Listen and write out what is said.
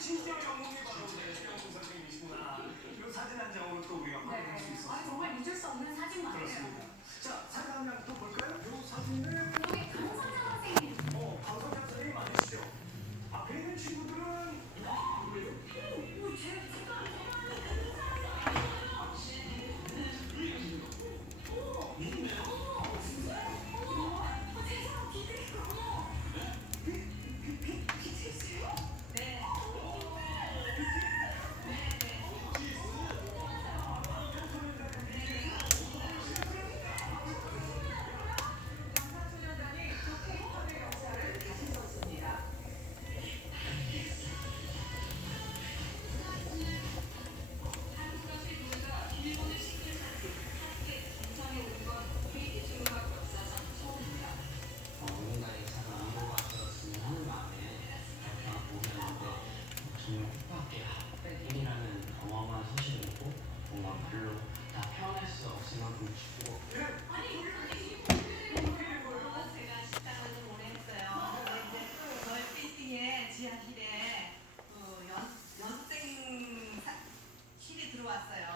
진짜 영웅이 바로 배수영 선생님이시구나. 이 사진 한 장으로 또 우리가 확인할 수 있었어요. 아, 정말 잊을 수 없는 사진 맞아요. 그렇습니다. 자, 사진 한 장 또 볼까요? 이 사진은 여기 강선장 선생님. 강성찬 선생님 맞으시죠? 앞에 있는 친구들은 오, 제가 누군가의 작은 위로가 되었으면 하는 마음에 모였는데 정말 뜻밖의 팬이라는 어마어마한 소식을 듣고 뭔가 말로 다 표현할 수 없을 만큼 기쁘고 제가 식당을 좀 오래 했어요. 근데 이제 저희 빌딩에 지하실에 연습생 실이 들어왔어요.